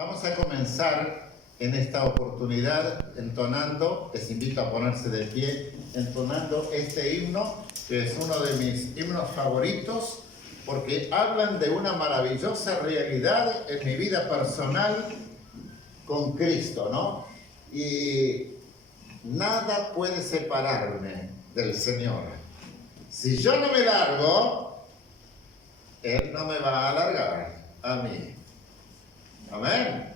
Vamos a comenzar en esta oportunidad entonando, les invito a ponerse de pie, entonando este himno, que es uno de mis himnos favoritos, porque hablan de una maravillosa realidad en mi vida personal con Cristo, ¿no? Y nada puede separarme del Señor. Si yo no me largo, Él no me va a alargar a mí. Amén.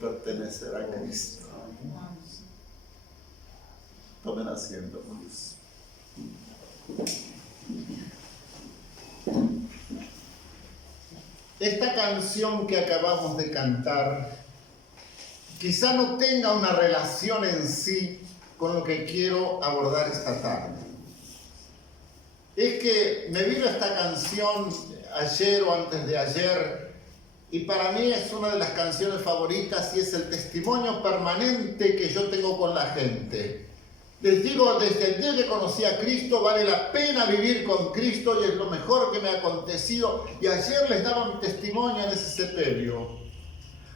Pertenecer a Cristo. Tomen asiento, please. Esta canción que acabamos de cantar quizá no tenga una relación en sí con lo que quiero abordar esta tarde. Es que me vino esta canción ayer o antes de ayer, y para mí es una de las canciones favoritas y es el testimonio permanente que yo tengo con la gente. Les digo, desde el día que conocí a Cristo, vale la pena vivir con Cristo y es lo mejor que me ha acontecido. Y ayer les daba mi testimonio en ese sepelio.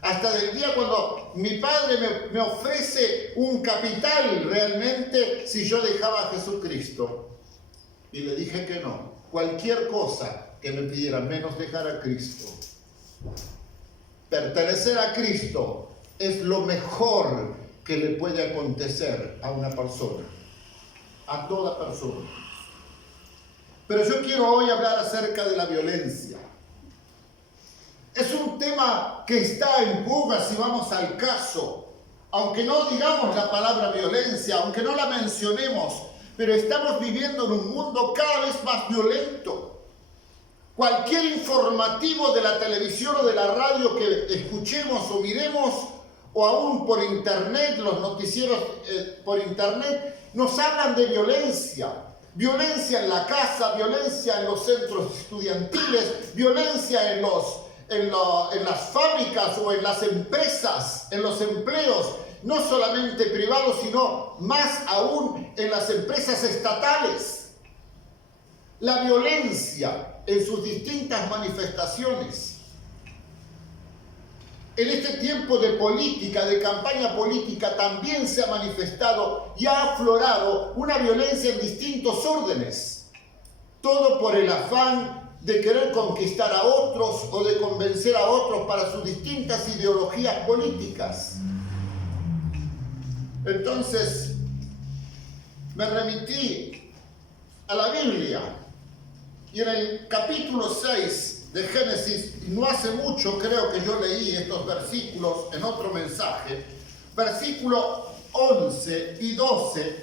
Hasta del día cuando mi padre me ofrece un capital realmente si yo dejaba a Jesucristo. Y le dije que no. Cualquier cosa que me pidiera, menos dejar a Cristo. Pertenecer a Cristo es lo mejor que le puede acontecer a una persona, a toda persona. Pero yo quiero hoy hablar acerca de la violencia. Es un tema que está en boga si vamos al caso, aunque no digamos la palabra violencia, aunque no la mencionemos, pero estamos viviendo en un mundo cada vez más violento. Cualquier informativo de la televisión o de la radio que escuchemos o miremos, o aún por internet, los noticieros por internet, nos hablan de violencia. Violencia en la casa, violencia en los centros estudiantiles, violencia en las fábricas o en las empresas, en los empleos. no solamente privados, sino más aún en las empresas estatales. La violencia en sus distintas manifestaciones. En este tiempo de política, de campaña política, también se ha manifestado y ha aflorado una violencia en distintos órdenes. Todo por el afán de querer conquistar a otros o de convencer a otros para sus distintas ideologías políticas. Entonces, me remití a la Biblia y en el capítulo 6 de Génesis, no hace mucho creo que yo leí estos versículos en otro mensaje, versículo 11 y 12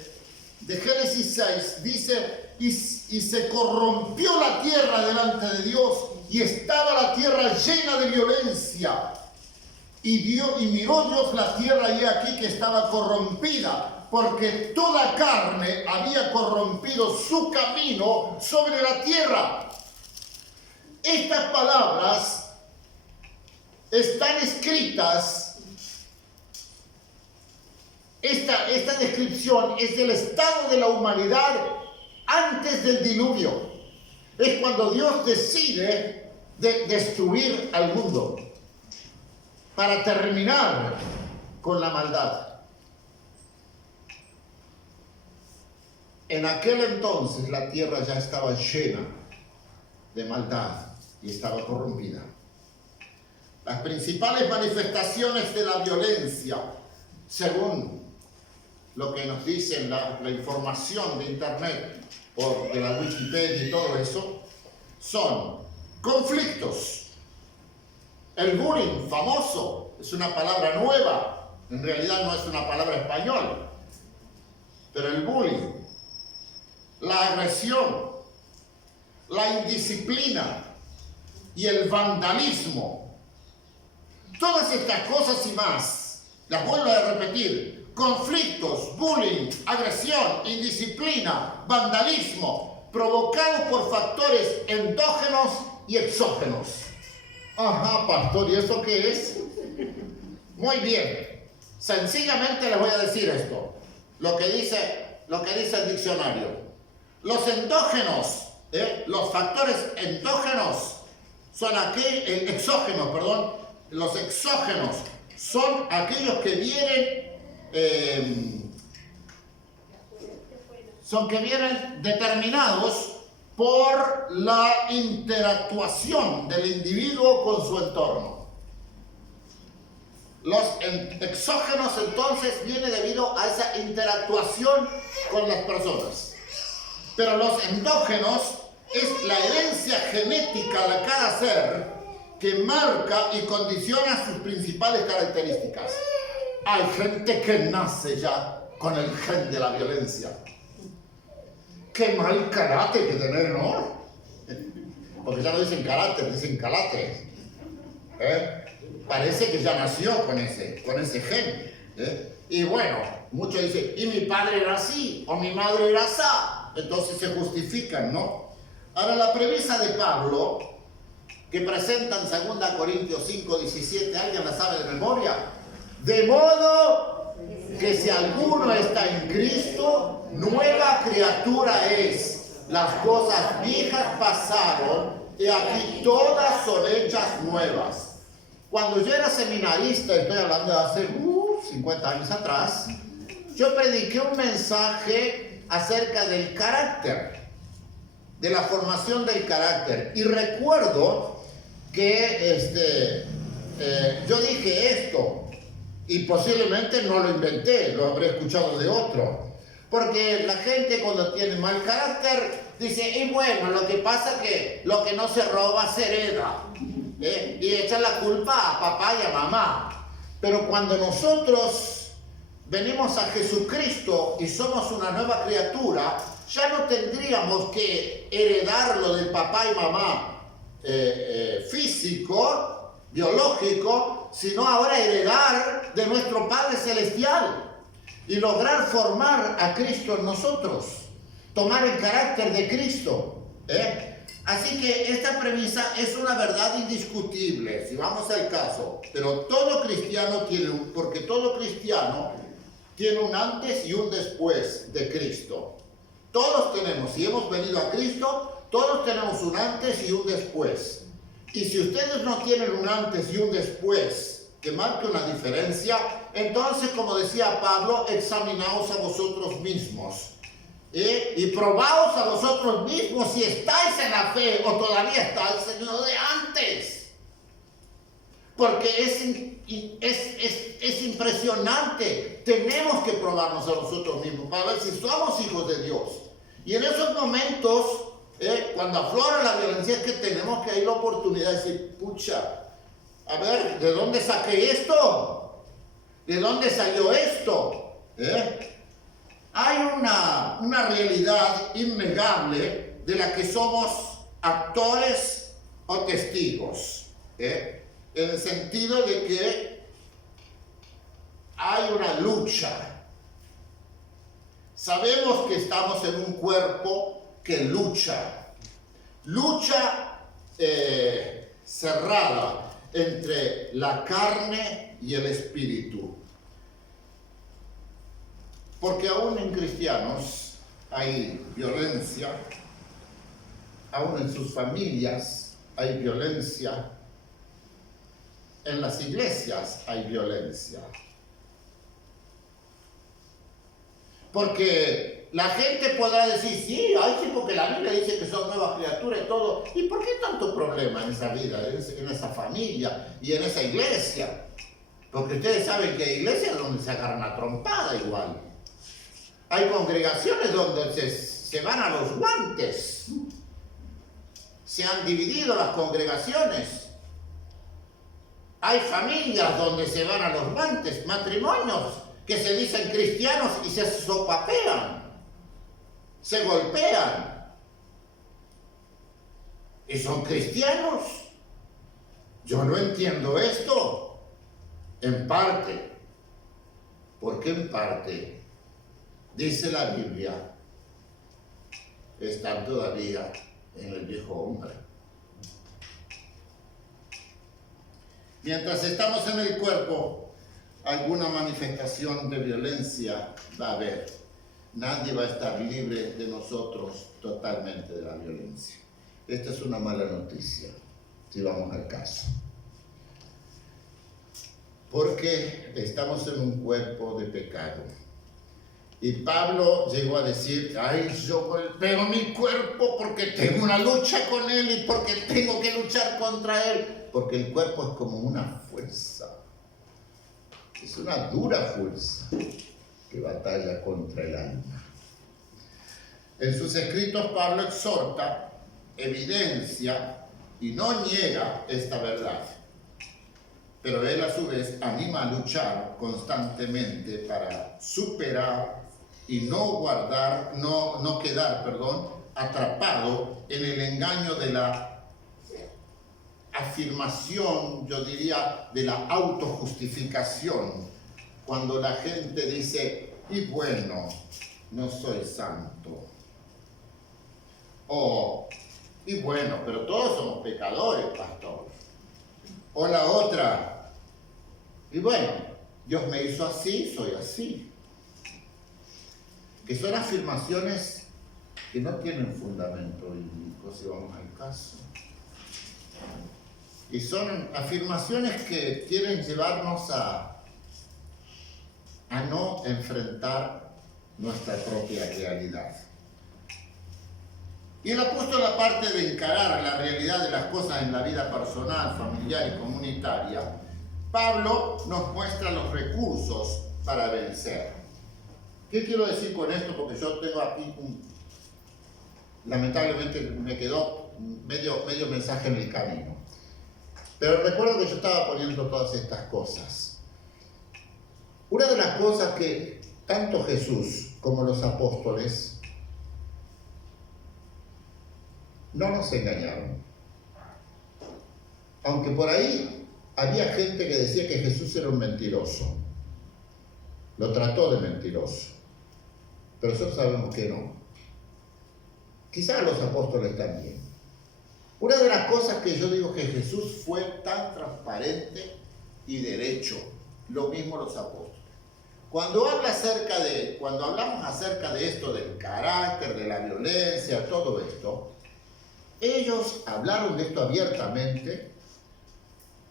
de Génesis 6, dice, y se corrompió la tierra delante de Dios, y estaba la tierra llena de violencia, y miró Dios la tierra, y he aquí que estaba corrompida, porque toda carne había corrompido su camino sobre la tierra. Estas palabras están escritas, esta descripción es del estado de la humanidad antes del diluvio. Es cuando Dios decide destruir al mundo para terminar con la maldad. En aquel entonces la tierra ya estaba llena de maldad y estaba corrompida. Las principales manifestaciones de la violencia, según lo que nos dice la información de internet o de la Wikipedia y todo eso, son conflictos. El bullying, famoso, es una palabra nueva, en realidad no es una palabra española, pero el bullying, la agresión, la indisciplina y el vandalismo. Todas estas cosas y más, las vuelvo a repetir: conflictos, bullying, agresión, indisciplina, vandalismo, provocados por factores endógenos y exógenos. Ajá, pastor, ¿y eso qué es? Muy bien, sencillamente les voy a decir esto, lo que dice el diccionario. Los endógenos, los factores endógenos son exógenos, perdón. Los exógenos son aquellos que vienen determinados por la interactuación del individuo con su entorno. Los exógenos entonces vienen debido a esa interactuación con las personas. Pero los endógenos es la herencia genética de cada ser que marca y condiciona sus principales características. Hay gente que nace ya con el gen de la violencia. Qué mal carácter que tener, ¿no? Porque ya no dicen carácter, dicen calate. Parece que ya nació con ese gen. Y bueno, muchos dicen, y mi padre era así, o mi madre era así. Entonces se justifican, ¿no? Ahora, la premisa de Pablo, que presenta en 2 Corintios 5, 17, ¿alguien la sabe de memoria? De modo que si alguno está en Cristo, nueva criatura es. Las cosas viejas pasaron y aquí todas son hechas nuevas. Cuando yo era seminarista, estoy hablando de hace 50 años atrás, yo prediqué un mensaje acerca del carácter, de la formación del carácter. Y recuerdo que yo dije esto, y posiblemente no lo inventé, lo habré escuchado de otro. Porque la gente cuando tiene mal carácter dice, y bueno, lo que pasa es que lo que no se roba se hereda. Y echan la culpa a papá y a mamá. Pero cuando nosotros venimos a Jesucristo y somos una nueva criatura, ya no tendríamos que heredarlo del papá y mamá físico, biológico, sino ahora heredar de nuestro Padre Celestial y lograr formar a Cristo en nosotros, tomar el carácter de Cristo. Así que esta premisa es una verdad indiscutible, si vamos al caso. Pero todo cristiano porque todo cristiano tiene un antes y un después de Cristo. Todos tenemos, si hemos venido a Cristo, todos tenemos un antes y un después. Y si ustedes no tienen un antes y un después que marque una diferencia, entonces, como decía Pablo, examinaos a vosotros mismos. Y probaos a vosotros mismos si estáis en la fe o todavía estáis en lo de antes. Porque es impresionante. Tenemos que probarnos a nosotros mismos para ver si somos hijos de Dios. Y en esos momentos, cuando aflora la violencia, es que tenemos que ir la oportunidad de decir, pucha, a ver, ¿de dónde saqué esto? ¿De dónde salió esto? Hay una realidad innegable de la que somos actores o testigos, en el sentido de que hay una lucha. Sabemos que estamos en un cuerpo que lucha cerrada entre la carne y el espíritu. Porque aún en cristianos hay violencia, aún en sus familias hay violencia, en las iglesias hay violencia. Porque la gente podrá decir, sí, porque la Biblia dice que son nuevas criaturas y todo. ¿Y por qué tanto problema en esa vida, en esa familia y en esa iglesia? Porque ustedes saben que hay iglesias donde se agarran a trompada igual. Hay congregaciones donde se van a los guantes. Se han dividido las congregaciones. Hay familias donde se van a los guantes, matrimonios que se dicen cristianos y se sopapean, se golpean. ¿Y son cristianos? Yo no entiendo esto. En parte. Porque en parte, dice la Biblia, están todavía en el viejo hombre. Mientras estamos en el cuerpo, alguna manifestación de violencia va a haber. Nadie va a estar libre de nosotros totalmente de la violencia. Esta es una mala noticia, si vamos al caso. Porque estamos en un cuerpo de pecado. Y Pablo llegó a decir, yo golpeo mi cuerpo porque tengo una lucha con él y porque tengo que luchar contra él. Porque el cuerpo es como una fuerza. Es una dura fuerza que batalla contra el alma. En sus escritos Pablo exhorta, evidencia y no niega esta verdad. Pero él a su vez anima a luchar constantemente para superar y no quedar atrapado en el engaño de la afirmación, yo diría, de la autojustificación. Cuando la gente dice, y bueno, no soy santo. O, y bueno, pero todos somos pecadores, pastor. O la otra, y bueno, Dios me hizo así, soy así. Que son afirmaciones que no tienen fundamento bíblico, si vamos al caso. Y son afirmaciones que quieren llevarnos a no enfrentar nuestra propia realidad. Y el apóstol, aparte de encarar la realidad de las cosas en la vida personal, familiar y comunitaria, Pablo nos muestra los recursos para vencer. ¿Qué quiero decir con esto? Porque yo tengo aquí lamentablemente me quedó medio mensaje en el camino. Pero recuerdo que yo estaba poniendo todas estas cosas. Una de las cosas que tanto Jesús como los apóstoles no nos engañaron. Aunque por ahí había gente que decía que Jesús era un mentiroso. Lo trató de mentiroso. Pero nosotros sabemos que no. Quizás los apóstoles también. Una de las cosas que yo digo que Jesús fue tan transparente y derecho, lo mismo los apóstoles. Cuando hablamos acerca de esto, del carácter, de la violencia, todo esto, ellos hablaron de esto abiertamente,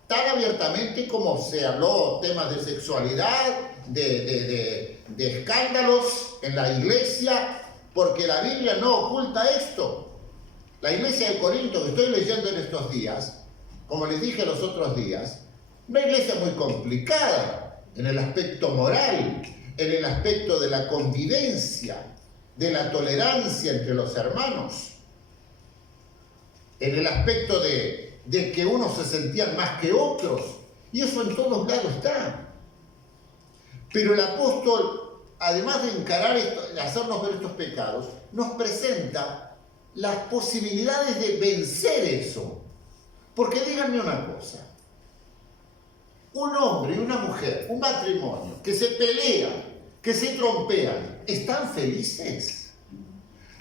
tan abiertamente como se habló temas de sexualidad, de escándalos en la iglesia, porque la Biblia no oculta esto. La iglesia de Corinto que estoy leyendo en estos días, como les dije los otros días, una iglesia muy complicada en el aspecto moral, en el aspecto de la convivencia, de la tolerancia entre los hermanos, en el aspecto de que unos se sentían más que otros, y eso en todos lados está. Pero el apóstol, además de encarar esto, de hacernos ver estos pecados, nos presenta las posibilidades de vencer eso. Porque díganme una cosa, un hombre y una mujer, un matrimonio, que se pelean, que se trompean, ¿están felices?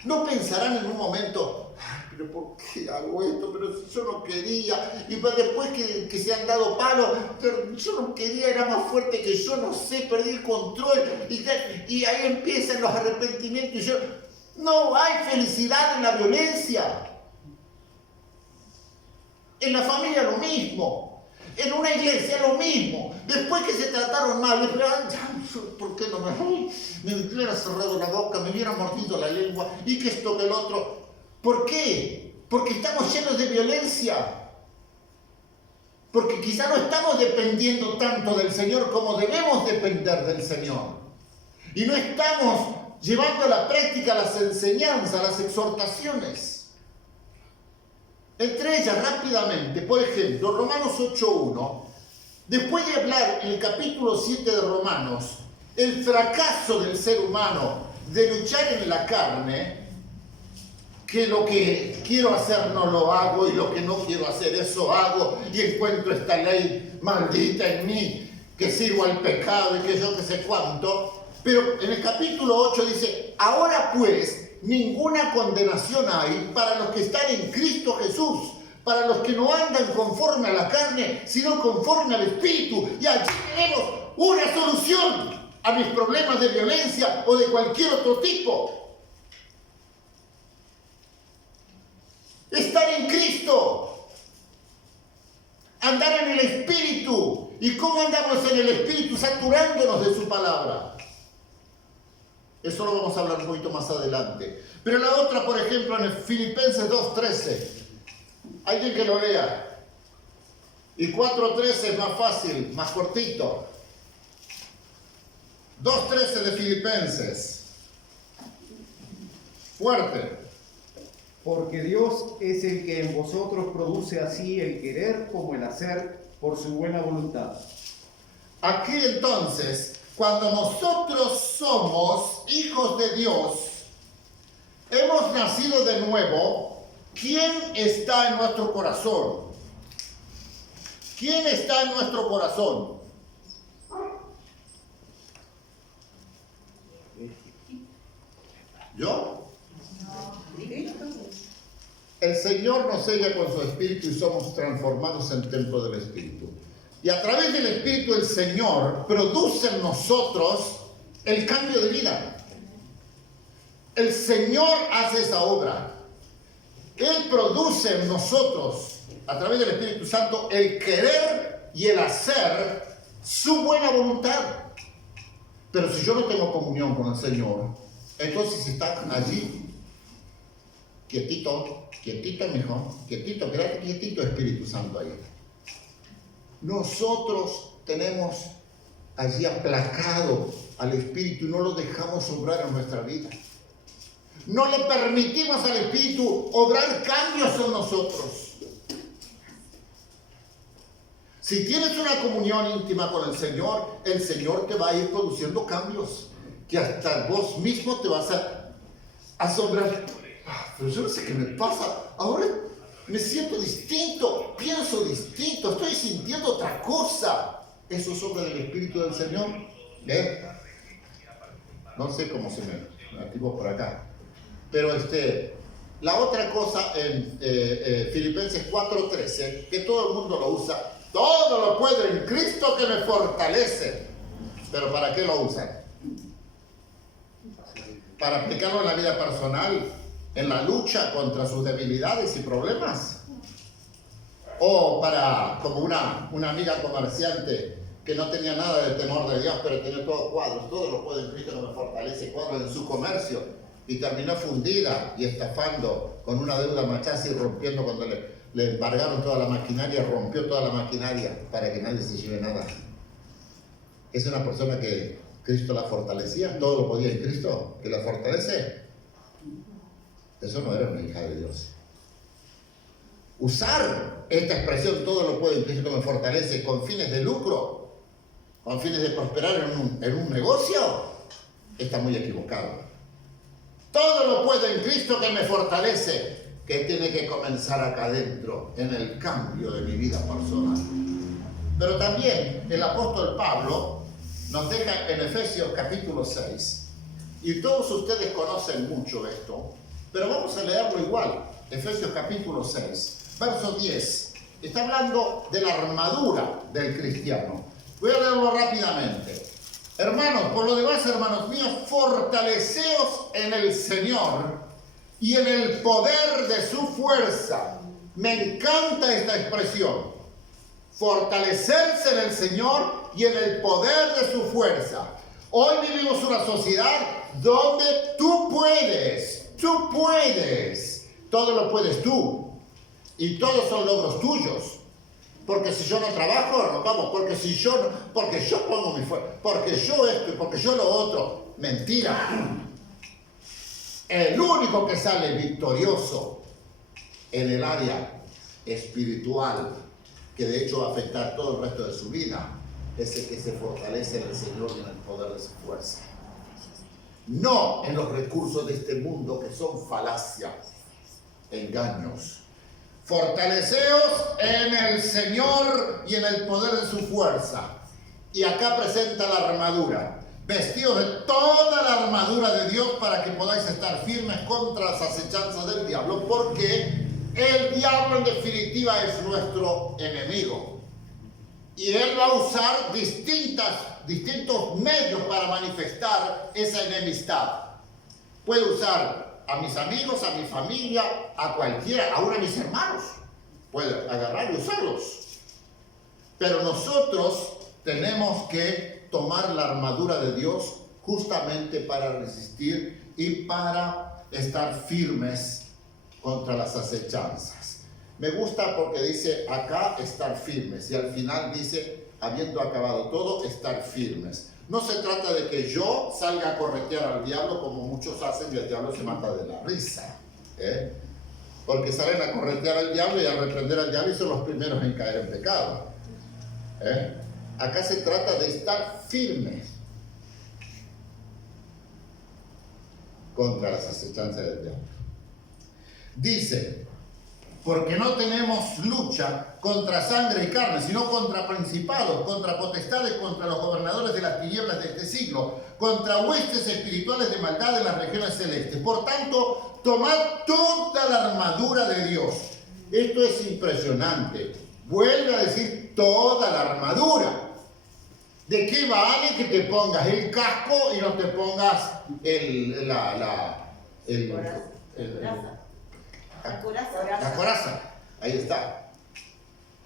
¿No pensarán en un momento, ay, pero ¿por qué hago esto? Pero si yo no quería, y después que se han dado palos, pero yo no quería, era más fuerte que yo, no sé, perdí el control, y ahí empiezan los arrepentimientos, no hay felicidad en la violencia. En la familia lo mismo, en una iglesia lo mismo. Después que se trataron mal, ¿por qué no me hubiera cerrado la boca, me hubiera mordido la lengua, y que esto, que el otro? ¿Por qué? Porque estamos llenos de violencia. Porque quizá no estamos dependiendo tanto del Señor como debemos depender del Señor. Y no estamos llevando a la práctica las enseñanzas, las exhortaciones. Entre ellas, rápidamente, por ejemplo, Romanos 8.1, después de hablar en el capítulo 7 de Romanos, el fracaso del ser humano de luchar en la carne, que lo que quiero hacer no lo hago y lo que no quiero hacer eso hago, y encuentro esta ley maldita en mí, que sirvo al pecado y que yo que sé cuánto. Pero en el capítulo 8 dice, ahora pues, ninguna condenación hay para los que están en Cristo Jesús, para los que no andan conforme a la carne, sino conforme al Espíritu. Y allí tenemos una solución a mis problemas de violencia o de cualquier otro tipo. Estar en Cristo, andar en el Espíritu. ¿Y cómo andamos en el Espíritu? Saturándonos de su palabra. Eso lo vamos a hablar un poquito más adelante. Pero la otra, por ejemplo, en el Filipenses 2.13. Alguien que lo lea. Y 4.13 es más fácil, más cortito. 2.13 de Filipenses. Fuerte. Porque Dios es el que en vosotros produce así el querer como el hacer por su buena voluntad. Aquí entonces, cuando nosotros somos hijos de Dios, hemos nacido de nuevo, ¿quién está en nuestro corazón? ¿Quién está en nuestro corazón? ¿Yo? El Señor nos sella con su Espíritu y somos transformados en templo del Espíritu. Y a través del Espíritu el Señor produce en nosotros el cambio de vida. El Señor hace esa obra. Él produce en nosotros, a través del Espíritu Santo, el querer y el hacer su buena voluntad. Pero si yo no tengo comunión con el Señor, entonces está allí, quietito, quietito, mijo, quietito, quédate quietito, Espíritu Santo ahí. Nosotros tenemos allí aplacado al Espíritu y no lo dejamos obrar en nuestra vida. No le permitimos al Espíritu obrar cambios en nosotros. Si tienes una comunión íntima con el Señor te va a ir produciendo cambios que hasta vos mismo te vas a asombrar. Pero yo no sé qué me pasa. Ahora me siento distinto, pienso distinto, estoy sintiendo otra cosa. Eso es obra del Espíritu del Señor. No sé cómo se me activó por acá. Pero La otra cosa en Filipenses 4:13, que todo el mundo lo usa, todo lo puedo en Cristo que me fortalece. Pero ¿para qué lo usan? ¿Para aplicarlo en la vida personal, en la lucha contra sus debilidades y problemas? ¿O para, como una amiga comerciante que no tenía nada de temor de Dios, pero tenía todos cuadros, todo lo puedo en Cristo que me fortalece, cuadros en su comercio, y terminó fundida y estafando con una deuda machaza y rompiendo cuando le embargaron toda la maquinaria, rompió toda la maquinaria para que nadie se lleve nada? Es una persona que Cristo la fortalecía, todo lo podía en Cristo, que la fortalece. Eso no era una hija de Dios. Usar esta expresión, todo lo puedo en Cristo que me fortalece, con fines de lucro, con fines de prosperar en un negocio, está muy equivocado. Todo lo puedo en Cristo que me fortalece, que tiene que comenzar acá adentro, en el cambio de mi vida personal. Pero también el apóstol Pablo nos deja en Efesios capítulo 6, y todos ustedes conocen mucho esto, pero vamos a leerlo igual. Efesios capítulo 6, verso 10, está hablando de la armadura del cristiano. Voy a leerlo rápidamente. Hermanos, por lo demás, hermanos míos, fortaleceos en el Señor y en el poder de su fuerza. Me encanta esta expresión. Fortalecerse en el Señor y en el poder de su fuerza. Hoy vivimos una sociedad donde tú puedes, todo lo puedes tú, y todos son logros tuyos. Porque si yo no trabajo, no vamos, porque yo pongo mi fuerza, porque yo esto y porque yo lo otro. Mentira. El único que sale victorioso en el área espiritual, que de hecho va a afectar todo el resto de su vida, es el que se fortalece en el Señor y en el poder de su fuerza. No en los recursos de este mundo, que son falacias, engaños. Fortaleceos en el Señor y en el poder de su fuerza. Y acá presenta la armadura. Vestidos de toda la armadura de Dios para que podáis estar firmes contra las acechanzas del diablo, porque el diablo en definitiva es nuestro enemigo. Y él va a usar distintos medios para manifestar esa enemistad. Puede usar a mis amigos, a mi familia, a cualquiera, aún a mis hermanos. Puede agarrar y usarlos. Pero nosotros tenemos que tomar la armadura de Dios justamente para resistir y para estar firmes contra las acechanzas. Me gusta porque dice acá estar firmes y al final dice, habiendo acabado todo, estar firmes. No se trata de que yo salga a corretear al diablo como muchos hacen y el diablo se mata de la risa. Porque salen a corretear al diablo y a reprender al diablo y son los primeros en caer en pecado. Acá se trata de estar firmes contra las acechanzas del diablo. Dice, porque no tenemos lucha contra sangre y carne, sino contra principados, contra potestades, contra los gobernadores de las tinieblas de este siglo, contra huestes espirituales de maldad en las regiones celestes. Por tanto, tomad toda la armadura de Dios. Esto es impresionante. Vuelve a decir toda la armadura. ¿De qué vale que te pongas el casco y no te pongas la coraza? Ahí está.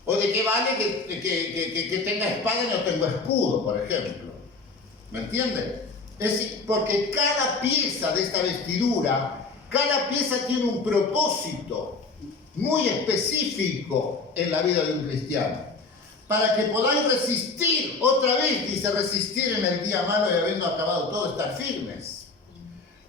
¿O de qué vale que tenga espada y no tenga escudo, por ejemplo? ¿Me entienden? Es decir, porque cada pieza de esta vestidura, cada pieza tiene un propósito muy específico en la vida de un cristiano. Para que podáis resistir, otra vez dice resistir en el día malo y habiendo acabado todo, estar firmes.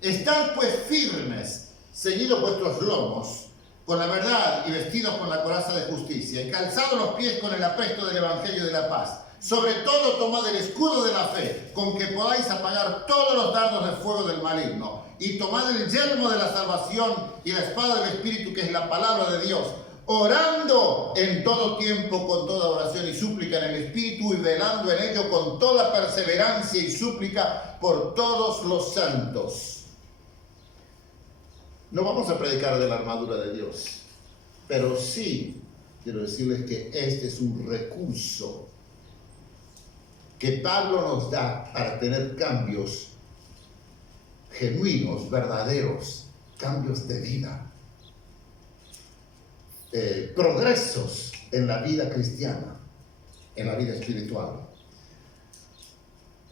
Estad pues firmes, ceñidos vuestros lomos, con la verdad y vestidos con la coraza de justicia, y calzados los pies con el apresto del evangelio de la paz. Sobre todo tomad el escudo de la fe, con que podáis apagar todos los dardos de fuego del maligno, y tomad el yelmo de la salvación y la espada del Espíritu, que es la palabra de Dios, orando en todo tiempo con toda oración y súplica en el Espíritu, y velando en ello con toda perseverancia y súplica por todos los santos. No vamos a predicar de la armadura de Dios, pero sí quiero decirles que este es un recurso que Pablo nos da para tener cambios genuinos, verdaderos, cambios de vida, progresos en la vida cristiana, en la vida espiritual.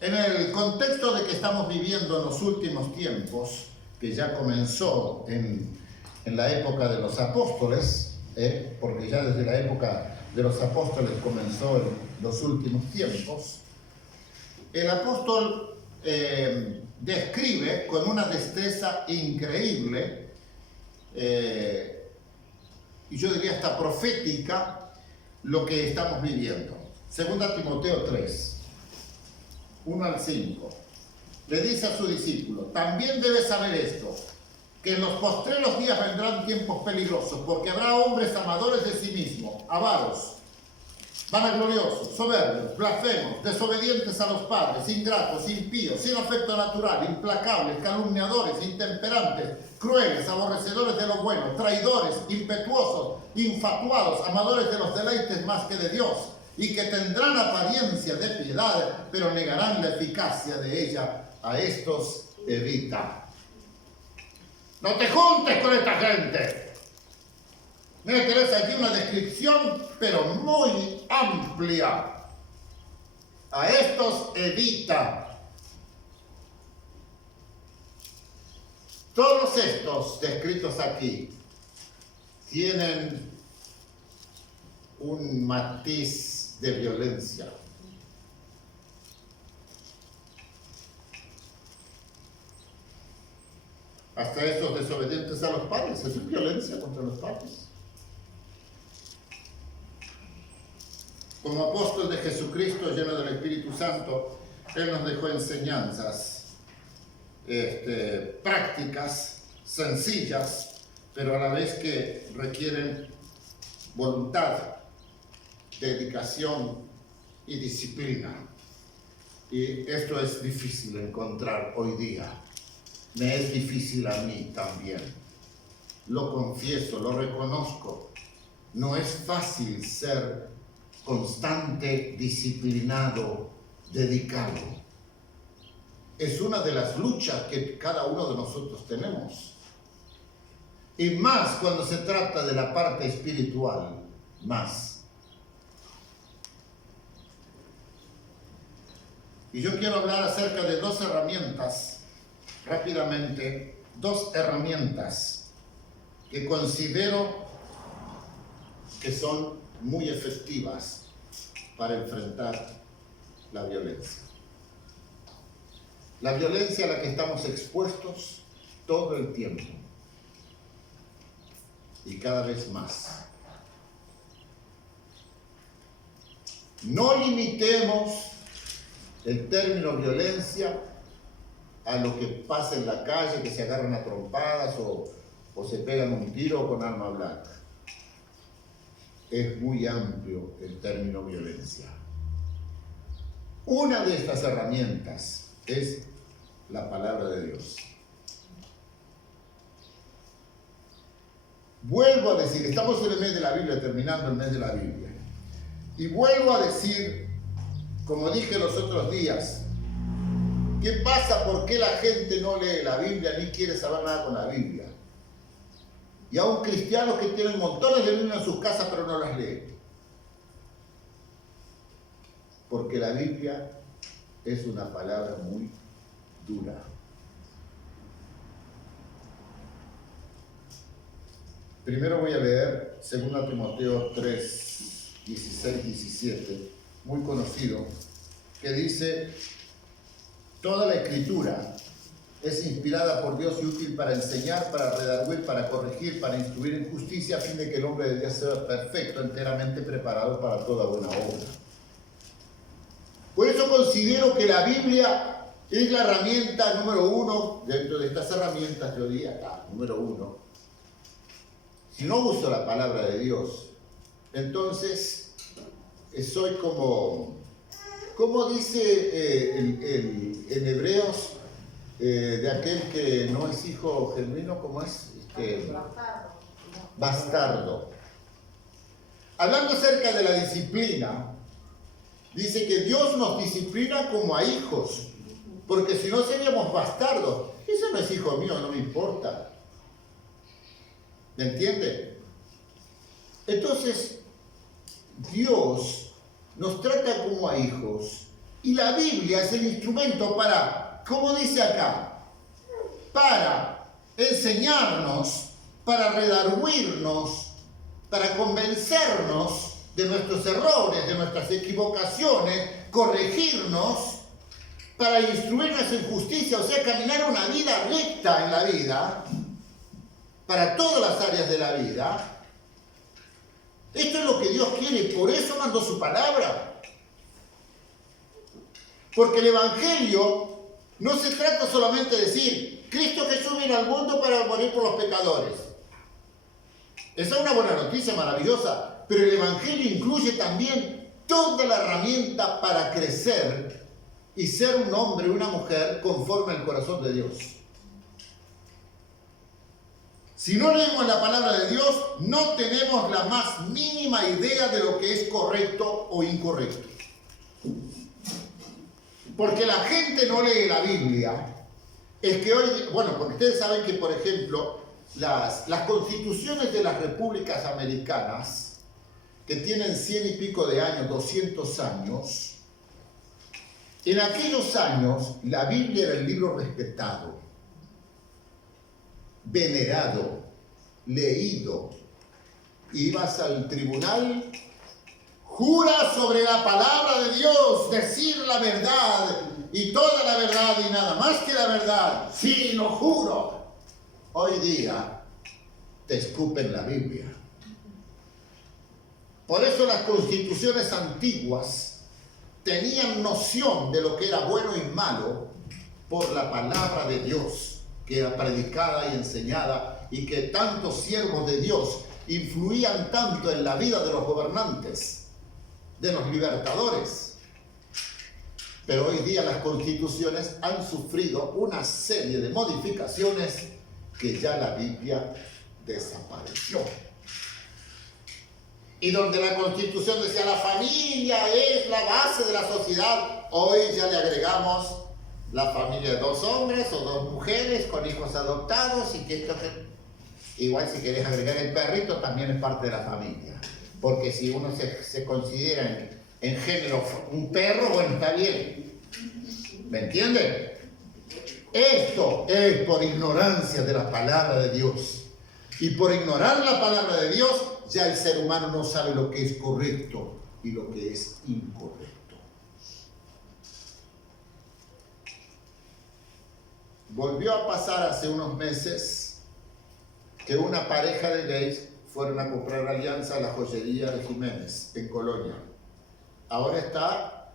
En el contexto de que estamos viviendo en los últimos tiempos, que ya comenzó en la época de los apóstoles, porque ya desde la época de los apóstoles comenzó en los últimos tiempos, el apóstol describe con una destreza increíble, y yo diría hasta profética, lo que estamos viviendo. Segunda Timoteo 3, 1 al 5. Le dice a su discípulo: también debes saber esto, que en los postreros días vendrán tiempos peligrosos, porque habrá hombres amadores de sí mismos, avaros, vanagloriosos, soberbios, blasfemos, desobedientes a los padres, ingratos, impíos, sin afecto natural, implacables, calumniadores, intemperantes, crueles, aborrecedores de lo bueno, traidores, impetuosos, infatuados, amadores de los deleites más que de Dios, y que tendrán apariencia de piedad, pero negarán la eficacia de ella. A estos evita. No te juntes con esta gente. Me interesa aquí una descripción, pero muy amplia. A estos evita. Todos estos descritos aquí tienen un matiz de violencia. Hasta estos desobedientes a los padres, eso es violencia contra los padres. Como apóstol de Jesucristo, lleno del Espíritu Santo, Él nos dejó enseñanzas prácticas, sencillas, pero a la vez que requieren voluntad, dedicación y disciplina. Y esto es difícil encontrar hoy día. Me es difícil a mí también. Lo confieso, lo reconozco. No es fácil ser constante, disciplinado, dedicado. Es una de las luchas que cada uno de nosotros tenemos. Y más cuando se trata de la parte espiritual, más. Y yo quiero hablar acerca de dos herramientas, rápidamente, dos herramientas que considero que son muy efectivas para enfrentar la violencia. La violencia a la que estamos expuestos todo el tiempo y cada vez más. No limitemos el término violencia a lo que pasa en la calle, que se agarran a trompadas o se pegan un tiro con arma blanca. Es muy amplio el término violencia. Una de estas herramientas es la palabra de Dios. Vuelvo a decir, estamos en el mes de la Biblia, terminando el mes de la Biblia. Y vuelvo a decir, como dije los otros días, ¿qué pasa? ¿Por qué la gente no lee la Biblia ni quiere saber nada con la Biblia? Y aún cristianos que tienen montones de Biblia en sus casas pero no las leen. Porque la Biblia es una palabra muy dura. Primero voy a leer 2 Timoteo 3, 16, 17, muy conocido, que dice: toda la Escritura es inspirada por Dios y útil para enseñar, para redarguir, para corregir, para instruir en justicia, a fin de que el hombre de Dios sea perfecto, enteramente preparado para toda buena obra. Por eso considero que la Biblia es la herramienta número uno, dentro de estas herramientas, yo diría, número uno. Si no uso la palabra de Dios, entonces soy como dice en Hebreos, de aquel que no es hijo genuino, ¿cómo es? Bastardo. Hablando acerca de la disciplina, dice que Dios nos disciplina como a hijos, porque si no seríamos bastardos. Ese no es hijo mío, no me importa. ¿Me entiende? Entonces, Dios nos trata como a hijos y la Biblia es el instrumento para, como dice acá, para enseñarnos, para redarguirnos, para convencernos de nuestros errores, de nuestras equivocaciones, corregirnos, para instruirnos en justicia, o sea, caminar una vida recta en la vida, para todas las áreas de la vida. Esto es lo que Dios quiere, por eso mandó su palabra. Porque el Evangelio no se trata solamente de decir, Cristo Jesús vino al mundo para morir por los pecadores. Esa es una buena noticia, maravillosa, pero el Evangelio incluye también toda la herramienta para crecer y ser un hombre y una mujer conforme al corazón de Dios. Si no leemos la palabra de Dios, no tenemos la más mínima idea de lo que es correcto o incorrecto. Porque la gente no lee la Biblia. Es que hoy, bueno, porque ustedes saben que, por ejemplo, las constituciones de las repúblicas americanas, que tienen 100 y pico de años, 200 años, en aquellos años la Biblia era el libro respetado, venerado, leído. Ibas al tribunal, jura sobre la palabra de Dios, decir la verdad y toda la verdad y nada más que la verdad. Sí, lo juro. Hoy día te escupen la Biblia. Por eso las constituciones antiguas tenían noción de lo que era bueno y malo por la palabra de Dios, que era predicada y enseñada, y que tantos siervos de Dios influían tanto en la vida de los gobernantes, de los libertadores. Pero hoy día las constituciones han sufrido una serie de modificaciones que ya la Biblia desapareció. Y donde la Constitución decía la familia es la base de la sociedad, hoy ya le agregamos la familia de 2 hombres o 2 mujeres con hijos adoptados, y que esto igual si querés agregar el perrito también es parte de la familia. Porque si uno se considera en género un perro, bueno, está bien. ¿Me entienden? Esto es por ignorancia de la palabra de Dios. Y por ignorar la palabra de Dios, ya el ser humano no sabe lo que es correcto y lo que es incorrecto. Volvió a pasar hace unos meses que una pareja de gays fueron a comprar alianza a la joyería de Jiménez, en Colonia. Ahora está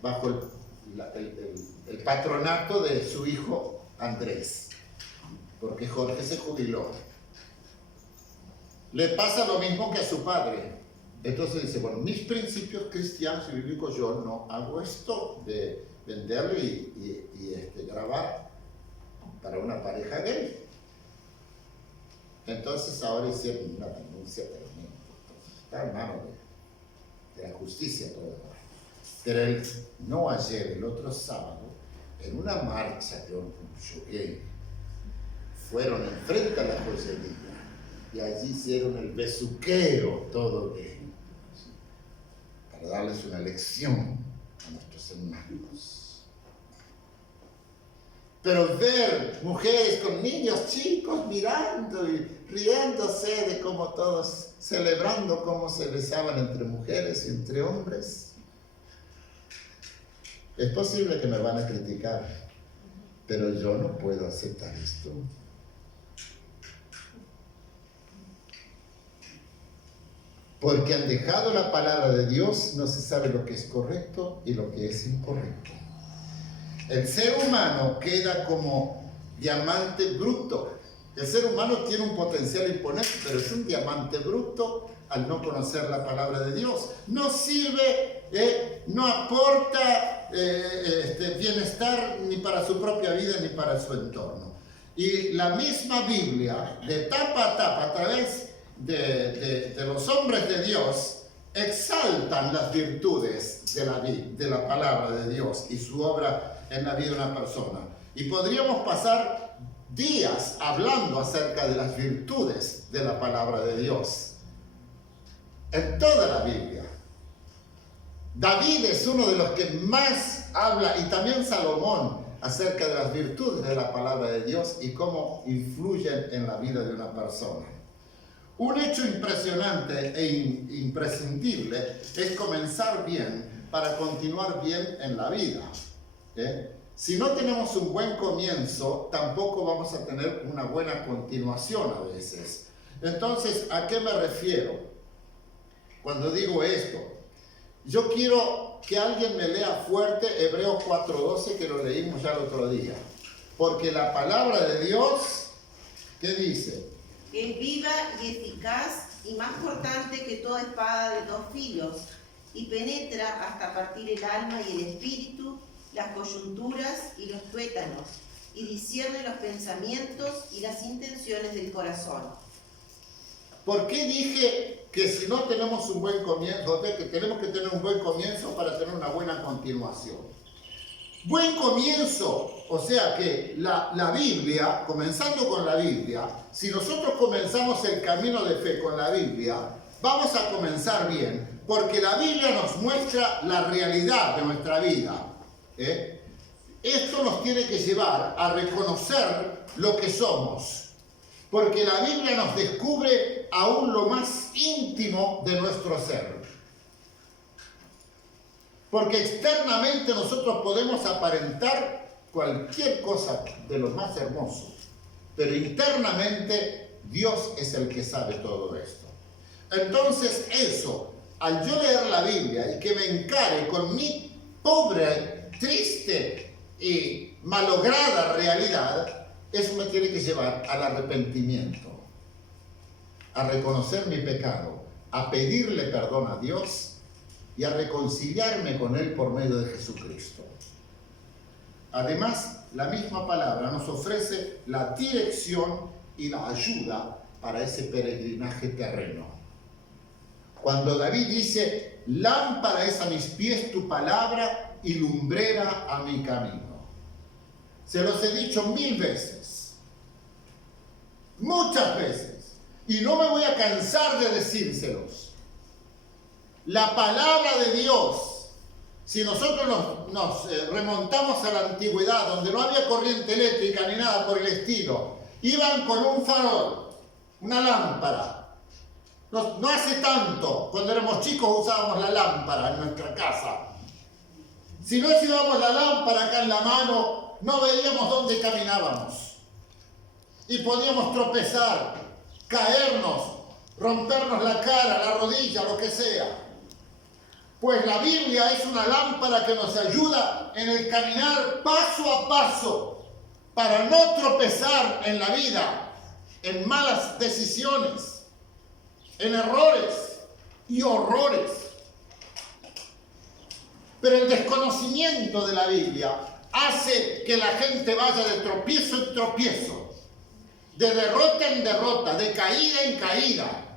bajo el patronato de su hijo Andrés, porque Jorge se jubiló. Le pasa lo mismo que a su padre. Entonces dice, bueno, mis principios cristianos y bíblicos, yo no hago esto de venderlo y grabar para una pareja gay. Entonces ahora hicieron una denuncia, pero está en manos de la justicia todo. Pero no ayer, el otro sábado, en una marcha de orgullo gay, fueron enfrente a la joyería y allí hicieron el besuqueo todo gay, para darles una lección a nuestros hermanos. Pero ver mujeres con niños chicos mirando y riéndose de cómo todos, celebrando cómo se besaban entre mujeres y entre hombres. Es posible que me van a criticar, pero yo no puedo aceptar esto. Porque han dejado la palabra de Dios, no se sabe lo que es correcto y lo que es incorrecto. El ser humano queda como diamante bruto. El ser humano tiene un potencial imponente, pero es un diamante bruto al no conocer la palabra de Dios. No sirve, no aporta bienestar ni para su propia vida ni para su entorno. Y la misma Biblia, de tapa a tapa, a través de los hombres de Dios, exaltan las virtudes de la palabra de Dios y su obra en la vida de una persona. Y podríamos pasar días hablando acerca de las virtudes de la palabra de Dios en toda la Biblia. David es uno de los que más habla, y también Salomón, acerca de las virtudes de la palabra de Dios y cómo influyen en la vida de una persona. Un hecho impresionante e imprescindible es comenzar bien para continuar bien en la vida. Si no tenemos un buen comienzo, tampoco vamos a tener una buena continuación a veces. Entonces, ¿a qué me refiero cuando digo esto? Yo quiero que alguien me lea fuerte Hebreos 4:12, que lo leímos ya el otro día. Porque la palabra de Dios, ¿qué dice? Es viva y eficaz y más cortante que toda espada de 2 filos, y penetra hasta partir el alma y el espíritu, las coyunturas y los tuétanos, y discierne los pensamientos y las intenciones del corazón. ¿Por qué dije que si no tenemos un buen comienzo, que tenemos que tener un buen comienzo para tener una buena continuación? Buen comienzo, o sea que la Biblia, comenzando con la Biblia, si nosotros comenzamos el camino de fe con la Biblia, vamos a comenzar bien, porque la Biblia nos muestra la realidad de nuestra vida. Esto nos tiene que llevar a reconocer lo que somos, porque la Biblia nos descubre aún lo más íntimo de nuestro ser. Porque externamente nosotros podemos aparentar cualquier cosa de lo más hermoso, pero internamente Dios es el que sabe todo esto. Entonces eso, al yo leer la Biblia y que me encare con mi pobre, triste y malograda realidad, eso me tiene que llevar al arrepentimiento, a reconocer mi pecado, a pedirle perdón a Dios y a reconciliarme con Él por medio de Jesucristo. Además, la misma palabra nos ofrece la dirección y la ayuda para ese peregrinaje terreno. Cuando David dice, lámpara es a mis pies tu palabra y lumbrera a mi camino. Se los he dicho 1000 veces, muchas veces, y no me voy a cansar de decírselos. La palabra de Dios, si nosotros nos remontamos a la antigüedad, donde no había corriente eléctrica ni nada por el estilo, iban con un farol, una lámpara. No hace tanto, cuando éramos chicos usábamos la lámpara en nuestra casa. Si no llevábamos la lámpara acá en la mano, no veíamos dónde caminábamos. Y podíamos tropezar, caernos, rompernos la cara, la rodilla, lo que sea. Pues la Biblia es una lámpara que nos ayuda en el caminar paso a paso para no tropezar en la vida, en malas decisiones, en errores y horrores. Pero el desconocimiento de la Biblia hace que la gente vaya de tropiezo en tropiezo, de derrota en derrota, de caída en caída.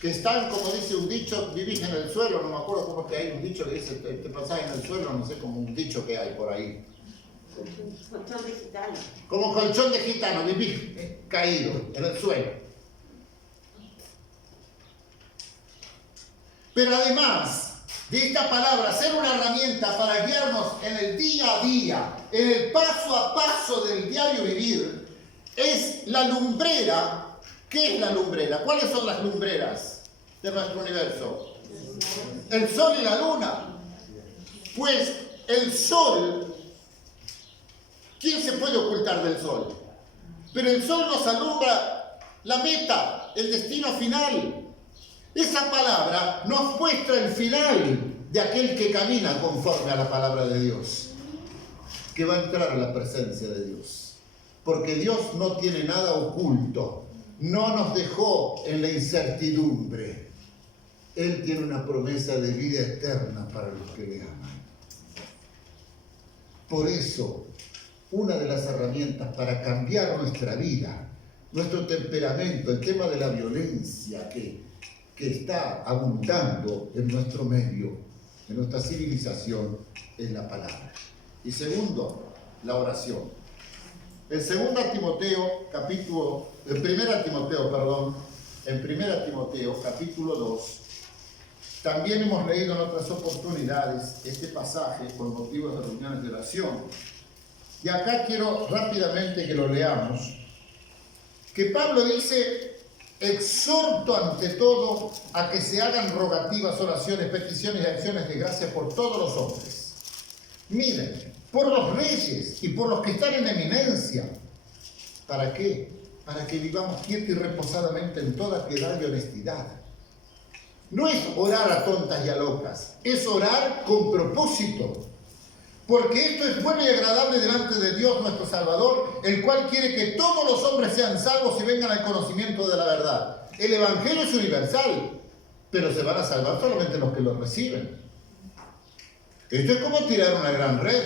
Que están, como dice un dicho, vivís en el suelo, no me acuerdo cómo es que hay un dicho que dice, te pasás en el suelo, no sé, como un dicho que hay por ahí. Colchón de gitano. Como colchón de gitano, vivís caído en el suelo. Pero además de esta palabra, ser una herramienta para guiarnos en el día a día, en el paso a paso del diario vivir, es la lumbrera. ¿Qué es la lumbrera? ¿Cuáles son las lumbreras de nuestro universo? El sol y la luna. Pues el sol, ¿quién se puede ocultar del sol? Pero el sol nos alumbra la meta, el destino final. Esa palabra nos muestra el final de aquel que camina conforme a la palabra de Dios, que va a entrar a la presencia de Dios. Porque Dios no tiene nada oculto. No nos dejó en la incertidumbre. Él tiene una promesa de vida eterna para los que le aman. Por eso, una de las herramientas para cambiar nuestra vida, nuestro temperamento, el tema de la violencia que está abundando en nuestro medio, en nuestra civilización, es la palabra. Y segundo, la oración. En 1 Timoteo, capítulo 2, también hemos leído en otras oportunidades este pasaje por motivos de reuniones de oración. Y acá quiero rápidamente que lo leamos, que Pablo dice: exhorto ante todo a que se hagan rogativas, oraciones, peticiones y acciones de gracia por todos los hombres. Miren, por los reyes y por los que están en eminencia. ¿Para qué? Para que vivamos quieta y reposadamente en toda piedad y honestidad. No es orar a tontas y a locas, es orar con propósito. Porque esto es bueno y agradable delante de Dios nuestro Salvador, el cual quiere que todos los hombres sean salvos y vengan al conocimiento de la verdad. El Evangelio es universal, pero se van a salvar solamente los que lo reciben. Esto es como tirar una gran red.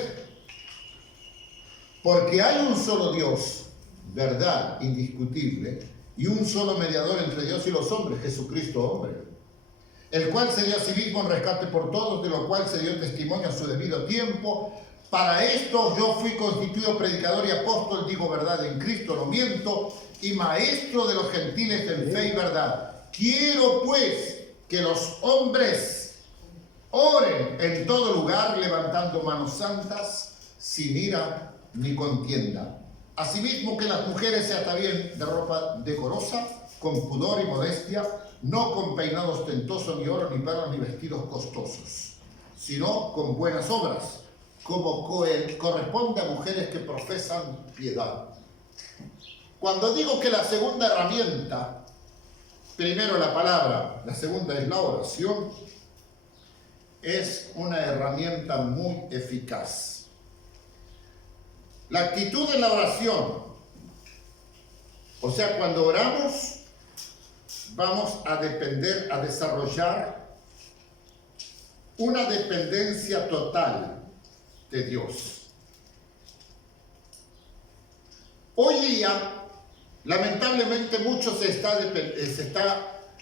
Porque hay un solo Dios, verdad indiscutible, y un solo mediador entre Dios y los hombres, Jesucristo hombre, el cual se dio a sí mismo en rescate por todos, de lo cual se dio testimonio a su debido tiempo. Para esto yo fui constituido predicador y apóstol, digo verdad en Cristo, no miento, y maestro de los gentiles en fe y verdad. Quiero pues que los hombres oren en todo lugar, levantando manos santas, sin ira ni contienda. Asimismo, que las mujeres se atavíen de ropa decorosa, con pudor y modestia, no con peinado ostentoso, ni oro, ni perlas, ni vestidos costosos, sino con buenas obras, como corresponde a mujeres que profesan piedad. Cuando digo que la segunda herramienta, primero la palabra, la segunda es la oración, es una herramienta muy eficaz. La actitud de la oración, o sea, cuando oramos, vamos a desarrollar una dependencia total de Dios. Hoy día, lamentablemente, mucho se está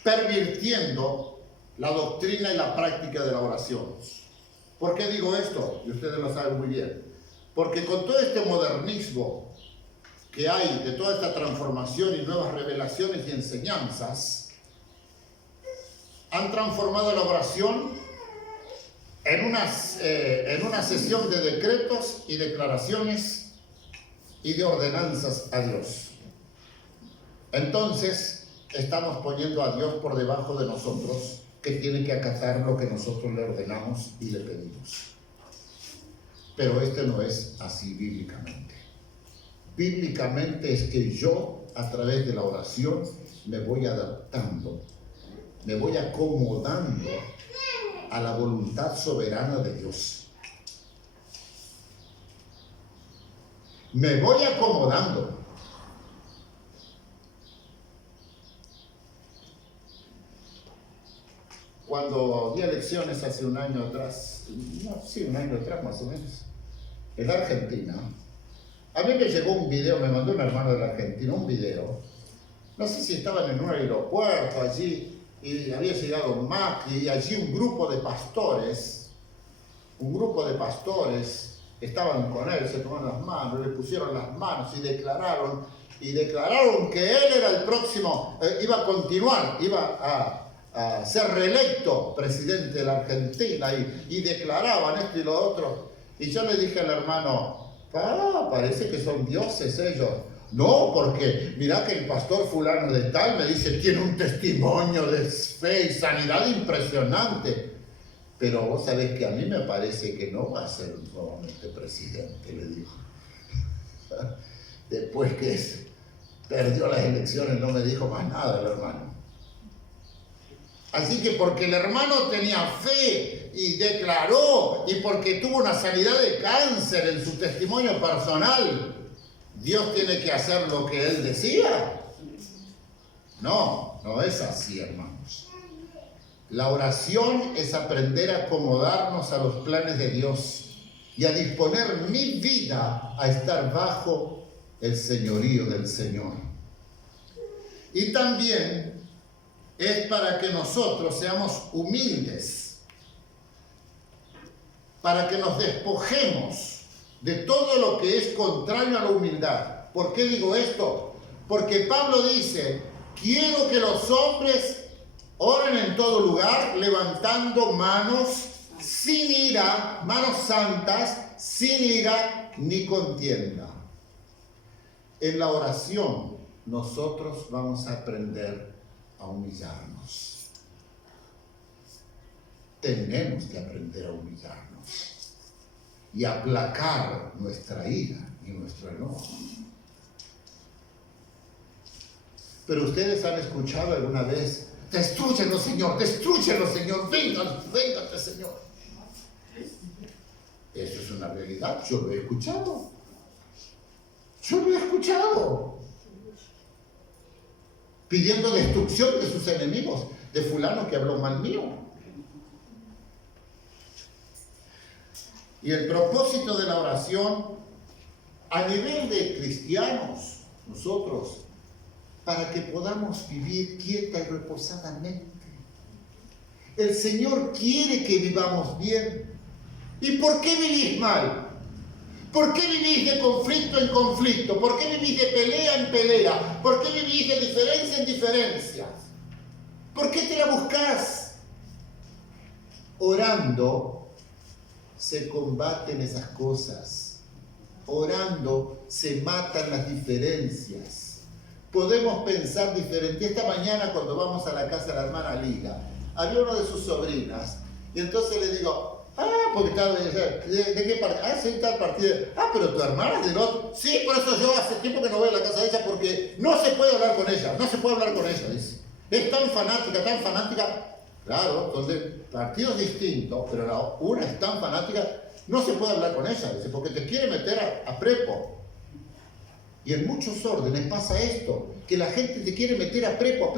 pervirtiendo la doctrina y la práctica de la oración. ¿Por qué digo esto? Y ustedes lo saben muy bien. Porque con todo este modernismo que hay, de toda esta transformación y nuevas revelaciones y enseñanzas, han transformado la oración en una sesión de decretos y declaraciones y de ordenanzas a Dios. Entonces, estamos poniendo a Dios por debajo de nosotros, que tiene que acatar lo que nosotros le ordenamos y le pedimos. Pero no es así bíblicamente. Bíblicamente es que yo, a través de la oración, me voy adaptando, me voy acomodando a la voluntad soberana de Dios. Me voy acomodando. Cuando di elecciones hace un año atrás, un año atrás más o menos, en Argentina, a mí me llegó un video, me mandó un hermano de la Argentina, un video, no sé si estaban en un aeropuerto allí, y había llegado Macri, y allí un grupo de pastores estaban con él, se tomaron las manos, le pusieron las manos y declararon que él era el próximo, iba a continuar, iba a ser reelecto presidente de la Argentina, y declaraban esto y lo otro. Y yo le dije al hermano, parece que son dioses ellos. No, porque mirá que el pastor fulano de tal me dice, tiene un testimonio de fe y sanidad impresionante. Pero vos sabés que a mí me parece que no va a ser nuevamente presidente, le dijo. Después que perdió las elecciones no me dijo más nada el hermano. Así que porque el hermano tenía fe y declaró, y porque tuvo una sanidad de cáncer en su testimonio personal, ¿Dios tiene que hacer lo que él decía? No, no es así, hermanos. La oración es aprender a acomodarnos a los planes de Dios y a disponer mi vida a estar bajo el señorío del Señor. Y también es para que nosotros seamos humildes, para que nos despojemos de todo lo que es contrario a la humildad. ¿Por qué digo esto? Porque Pablo dice, quiero que los hombres oren en todo lugar, levantando manos sin ira, manos santas, sin ira ni contienda. En la oración nosotros vamos a aprender a humillarnos. Tenemos que aprender a humillarnos y aplacar nuestra ira y nuestro enojo. Pero ustedes han escuchado alguna vez, destrúyenos Señor, véngate Señor. Eso es una realidad, yo lo he escuchado. Pidiendo destrucción de sus enemigos, de fulano que habló mal mío. Y el propósito de la oración, a nivel de cristianos, nosotros, para que podamos vivir quieta y reposadamente. El Señor quiere que vivamos bien. ¿Y por qué vivís mal? ¿Por qué vivís de conflicto en conflicto? ¿Por qué vivís de pelea en pelea? ¿Por qué vivís de diferencia en diferencia? ¿Por qué te la buscás? Orando se combaten esas cosas. Orando se matan las diferencias. Podemos pensar diferente. Esta mañana cuando vamos a la casa de la hermana Lila, había una de sus sobrinas y entonces le digo, porque estaba ¿de qué partido? Sí, tal partido. Pero tu hermana es del otro. Sí, por eso yo hace tiempo que no voy a la casa de ella porque no se puede hablar con ella, dice. Es tan fanática. Claro, entonces, partidos distintos, pero una es tan fanática, no se puede hablar con ella, dice, porque te quiere meter a prepo. Y en muchos órdenes pasa esto, que la gente te quiere meter a prepo,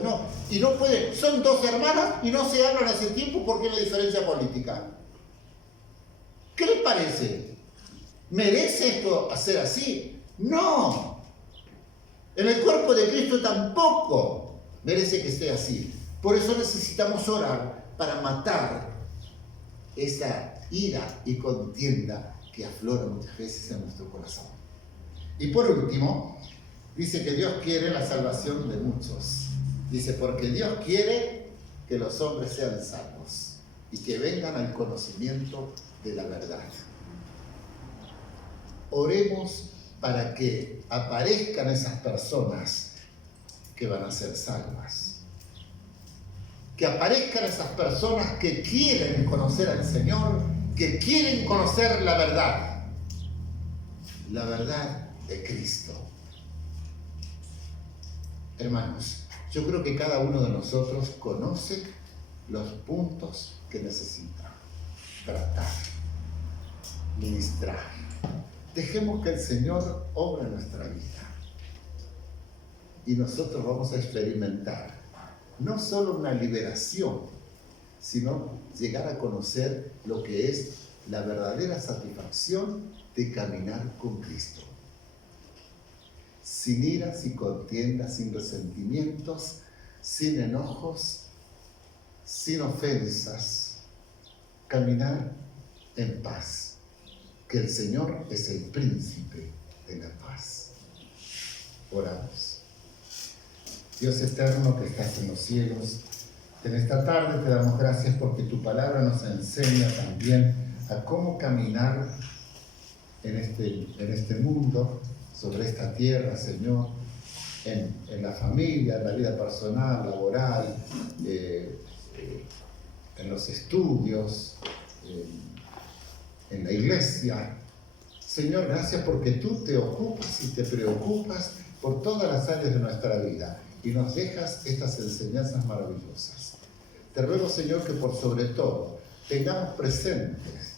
no. Y no puede, son dos hermanas y no se hablan hace tiempo porque hay una diferencia política. ¿Qué les parece? ¿Merece esto hacer así? No. En el cuerpo de Cristo tampoco merece que esté así. Por eso necesitamos orar para matar esa ira y contienda que aflora muchas veces en nuestro corazón. Y por último, dice que Dios quiere la salvación de muchos. Dice, porque Dios quiere que los hombres sean salvos y que vengan al conocimiento de la verdad. Oremos para que aparezcan esas personas que van a ser salvas. Que aparezcan esas personas que quieren conocer al Señor, que quieren conocer la verdad. La verdad de Cristo. Hermanos, yo creo que cada uno de nosotros conoce los puntos que necesita tratar, ministrar. Dejemos que el Señor obre en nuestra vida y nosotros vamos a experimentar no solo una liberación, sino llegar a conocer lo que es la verdadera satisfacción de caminar con Cristo. Sin iras, sin contiendas, sin resentimientos, sin enojos, sin ofensas. Caminar en paz, que el Señor es el príncipe de la paz. Oramos. Dios eterno que estás en los cielos, en esta tarde te damos gracias porque tu palabra nos enseña también a cómo caminar en este mundo, sobre esta tierra, Señor, en la familia, en la vida personal, laboral, en los estudios, en la iglesia. Señor, gracias porque tú te ocupas y te preocupas por todas las áreas de nuestra vida y nos dejas estas enseñanzas maravillosas. Te ruego, Señor, que por sobre todo tengamos presentes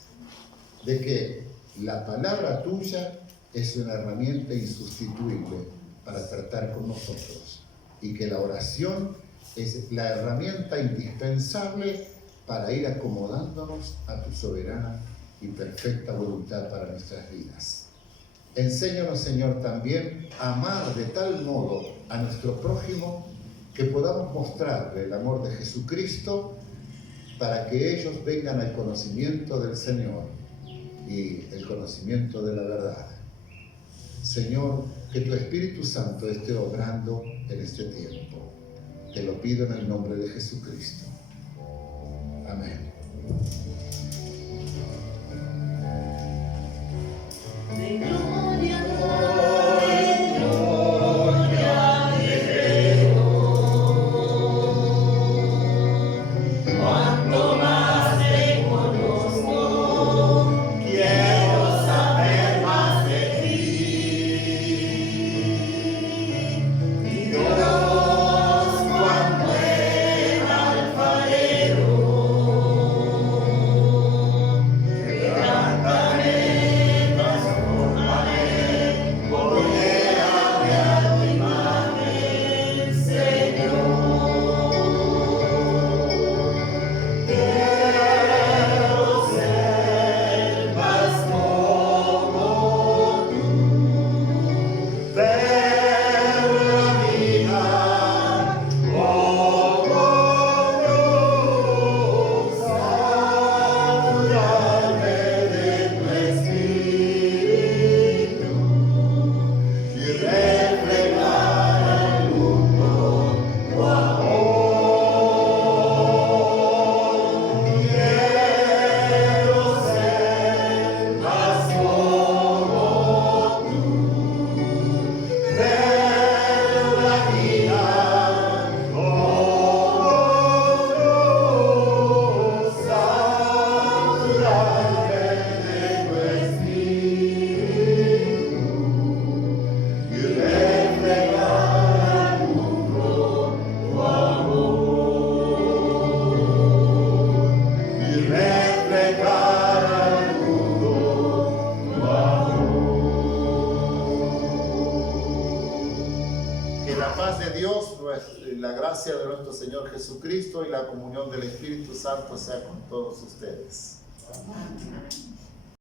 de que la palabra tuya es una herramienta insustituible para tratar con nosotros y que la oración es la herramienta indispensable para ir acomodándonos a tu soberana y perfecta voluntad para nuestras vidas. Enséñanos, Señor, también a amar de tal modo a nuestro prójimo que podamos mostrarle el amor de Jesucristo para que ellos vengan al conocimiento del Señor y el conocimiento de la verdad. Señor, que tu Espíritu Santo esté obrando en este tiempo. Te lo pido en el nombre de Jesucristo. Amén. De gloria en gloria de cuanto más te conozco, quiero saber más de ti. Mi Dios, cuán buen alfarero, que cantaré, transformaré, volveré a tu imagen, Señor. Quiero ser más como tú, ver la vida como Dios, saturarme de tu espíritu y reflejar al mundo tu amor. Quiero ser más como tú, ver la vida como Dios, saturarme de tu espíritu y reflejar al mundo tu amor. Y reflejar al mundo tu amor. Que la paz de Dios, la gracia de nuestro Señor Jesucristo y la comunión del Espíritu Santo sea con todos ustedes. Amén.